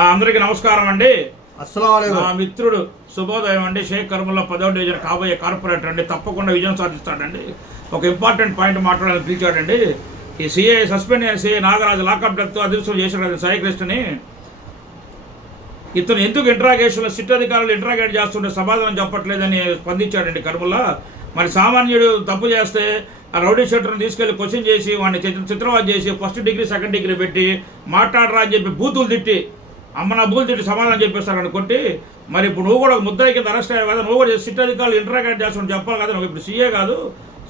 అందరికీ నమస్కారం అండి. అస్సలాముఅలైకుం. మా మిత్రుడు శుభోదయం అండి. షేక్ కర్ముల్లా 10వ డివిజన్ కాబోయే కార్పొరేటర్ అండి. తప్పకుండా విజయం సాధిస్తాడండి. ఒక ఇంపార్టెంట్ పాయింట్ మాట్లాడాలని పిలిచాడండి. ఈ సిఐ సస్పెండ్ అయిన సిఐ నాగరాజు లాకప్ డెత్తో అదృష్టం చేశాడు సాయికృష్ణని. ఇతను ఎందుకు ఇంట్రాగేషన్లో సిట్ అధికారులు ఇంట్రాగేట్ చేస్తుంటే సమాధానం చెప్పట్లేదని స్పందించాడండి కర్ముల్లా. మరి సామాన్యుడు తప్పు చేస్తే ఆ రౌడీ షెటర్ని తీసుకెళ్లి క్వశ్చన్ చేసి వాడిని చిత్రవాద చేసి ఫస్ట్ డిగ్రీ సెకండ్ డిగ్రీ పెట్టి మాట్లాడరా అని చెప్పి బూతులు తిట్టి అమ్మ నా బూతులు తిట్టి సమాధానం చెప్పేస్తారని కొట్టి, మరి ఇప్పుడు నువ్వు కూడా ముద్దాయి కింద అరెస్ట్ అయ్యావు కదా, నువ్వు కూడా సిట్ అధికారులు ఇంట్రాగేట్ చేస్తాను చెప్పాలి కదా. నువ్వు ఇప్పుడు సీఏ కాదు,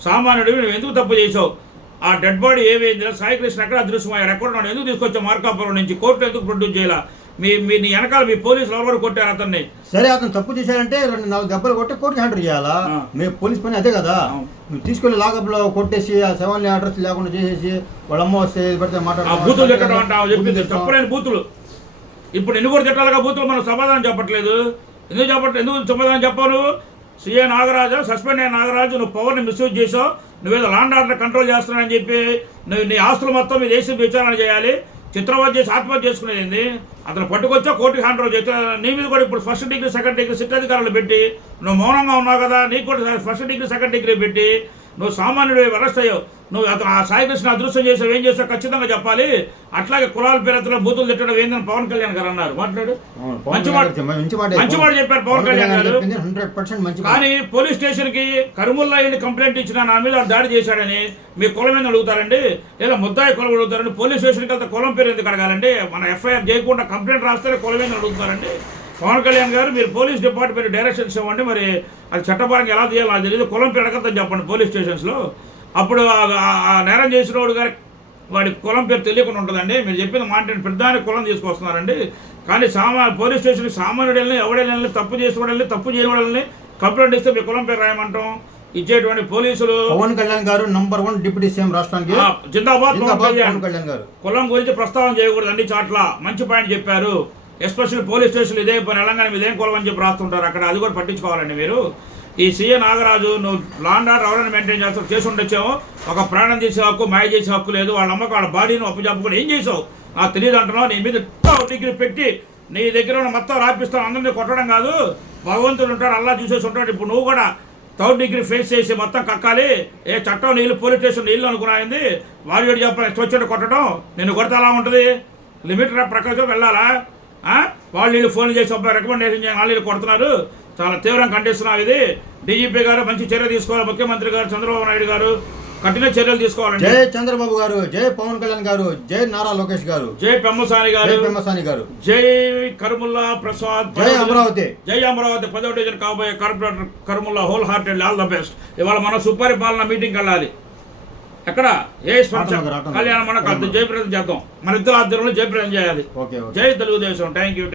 సామాన్యుడివి, నువ్వు ఎందుకు తప్పు చేసావు? ఆ డెడ్ బాడీ ఏమైంది? సాయికృష్ణ ఎక్కడ అదృశ్యమయ్యారు? ఎక్కడ ఉన్నాడు? ఎందుకు తీసుకొచ్చావు మార్కాపురం నుంచి? కోర్టు ఎందుకు ప్రొడ్యూస్ చేయాల? మీ నీ వెనకాల మీ పోలీసులు ఎవరు కొట్టారు అతన్ని? సరే, అతను తప్పు చేశారంటే 2-4 దెబ్బలు కొట్టి కోర్టుకి హ్యాండర్ చేయాలా? మీ పోలీస్ పని అదే కదా. నువ్వు తీసుకెళ్లి లాకప్లో కొట్టేసి ఆ శవాన్ని అడ్రస్ లేకుండా చేసేసి వాళ్ళ అమ్మ వస్తే పడితే బూతులు తిట్టడం అంటావు చెప్పింది చెప్పలేని బూతులు. ఇప్పుడు ఎన్ని కూడా తిట్టాలిగా బూతులు? మనం సమాధానం చెప్పట్లేదు. ఎందుకు సమాధానం చెప్పావు? సీఏ నాగరాజు, సస్పెండ్ అయిన నాగరాజు, నువ్వు పవర్ని మిస్యూజ్ చేసావు, నువ్వేదో లాండ్ ఆర్డర్ కంట్రోల్ చేస్తున్నానని చెప్పి నువ్వు నీ ఆస్తులు మొత్తం మీద వేసి విచారణ చేయాలి. చిత్రవద్ద చేసి ఆత్మహత్య చేసుకునేది అతను పట్టుకొచ్చా కోర్టుకి హ్యాండ్ ఓవర్ చేస్తే నీ మీద కూడా ఇప్పుడు first degree second degree SIT అధికారులు పెట్టి నువ్వు మౌనంగా ఉన్నావు కదా, నీకు కూడా ఫస్ట్ డిగ్రీ సెకండ్ డిగ్రీ పెట్టి నువ్వు సామాన్యుడు అరెస్ట్ అయ్యావు. నువ్వు అతను ఆ సాయికృష్ణ అదృశ్యం చేసావు, ఏం చేసావు ఖచ్చితంగా చెప్పాలి. అట్లాగే కులాల పేరుతో బూతులు తిట్టడం ఏందని పవన్ కళ్యాణ్ గారు అన్నారు. మాట్లాడు, మంచి మాట చెప్పారు పవన్ కళ్యాణ్ గారు. కానీ పోలీస్ స్టేషన్కి కర్ముల్లా వెళ్ళి కంప్లైంట్ ఇచ్చిన నా మీద దాడి చేశాడని మీ కులం మీద అడుగుతారండి, లేదా ముద్దాయి కులం అడుగుతారండి. పోలీస్ స్టేషన్కి వెళ్తే కులం పేరు ఎందుకు అడగాలండి? మన ఎఫ్ఐఆర్ చేయకుండా కంప్లైంట్ రాస్తే కులం మీద అడుగుతారండి. పవన్ కళ్యాణ్ గారు, మీరు పోలీస్ డిపార్ట్మెంట్ డైరెక్షన్స్ ఇవ్వండి, మరి అది చట్టపరంగా ఎలా చేయాలో నాకు తెలియదు. కులం పేరు అడగద్దని చెప్పండి పోలీస్ స్టేషన్స్లో. అప్పుడు ఆ నేరం చేసిన వాడు గారి వాడి కులం పేరు తెలియకుండా ఉంటుందండి. మీరు చెప్పిన మాట పెద్దాన్ని కులం తీసుకొస్తున్నారండి. కానీ పోలీస్ స్టేషన్కి సామాన్యుడల్ని ఎవడెళ్ళని తప్పు చేసేవాళ్ళని తప్పు చేయవాళ్ళని కంప్లైంట్ ఇస్తే మీ కులం పేరు రాయమంటాం. ఇచ్చేటువంటి పోలీసులు పవన్ కళ్యాణ్ గారు నంబర్ 1 డిప్యూటీ సీఎం రాష్ట్రానికి జిందాబాద్ పవన్ కళ్యాణ్ గారు. కులం గురించి ప్రస్తావన చేయకూడదు అన్ని చోట్ల. మంచి పాయింట్ చెప్పారు. ఎస్పెషల్లీ పోలీస్ స్టేషన్లు ఇదే పని తెలంగాణ మీద ఏం కులం అని చెప్పి రాస్తుంటారు అక్కడ. అది కూడా పట్టించుకోవాలండి మీరు. ఈ సీఏ నాగరాజు, నువ్వు లాండ్ ఆర్డర్ ఎవరైనా మెయింటైన్ చేస్తావు, చేసి ఉండొచ్చావు. ఒక ప్రాణం చేసే హక్కు, మాయ చేసే హక్కు లేదు. వాళ్ళ అమ్మకు వాళ్ళ బాడీని అప్పచెప్పుకొని ఏం చేసావు నాకు తెలియదు అంటున్నావు. నీ మీద డిగ్రీ పెట్టి నీ దగ్గర ఉన్న మొత్తం రాపిస్తావు. అందరినీ కొట్టడం కాదు, భగవంతుడు ఉంటాడు, అల్లా చూసేసి ఉంటాడు. ఇప్పుడు నువ్వు కూడా 3rd డిగ్రీ ఫేస్ చేసి మొత్తం కక్కాలి. ఏ చట్టం నీళ్ళు పోలీస్ స్టేషన్ నీళ్ళు అనుకున్నాయింది. వాడు చెప్పాలి వచ్చాడు కొట్టడం, నిన్ను కొడితే అలా ఉంటుంది. లిమిట్ ప్రకాశం వెళ్ళాలా? వాళ్ళు వీళ్ళు ఫోన్ చేసి రికమెండేషన్ చేయాలి, వాళ్ళు వీళ్ళు కొడుతున్నారు. చాలా తీవ్రంగా ఖండిస్తున్నాం. ఇది డీజీపీ గారు మంచి చర్య తీసుకోవాలి. ముఖ్యమంత్రి గారు చంద్రబాబు నాయుడు గారు కఠిన చర్యలు తీసుకోవాలండి. జై చంద్రబాబు గారు, జై పవన్ కళ్యాణ్ గారు, జై నారా లోకేష్ గారు, జై పెమ్మసాని గారు, జై కర్ముల్లా ప్రసాద్, జై అమరావతి, జై అమరావతి. 10వ డివిజన్ కాబోయే corporator Karmulla whole hearted all the best. ఇవాళ మనం సుపరిపాలన మీటింగ్కి వెళ్ళాలి. ఎక్కడ? ఏ కళ్యాణ మనకు జయప్రదం చేద్దాం. మన ఇద్దరు ఆధ్వర్యంలో జయప్రదం చేయాలి. జై తెలుగుదేశం. Thank you.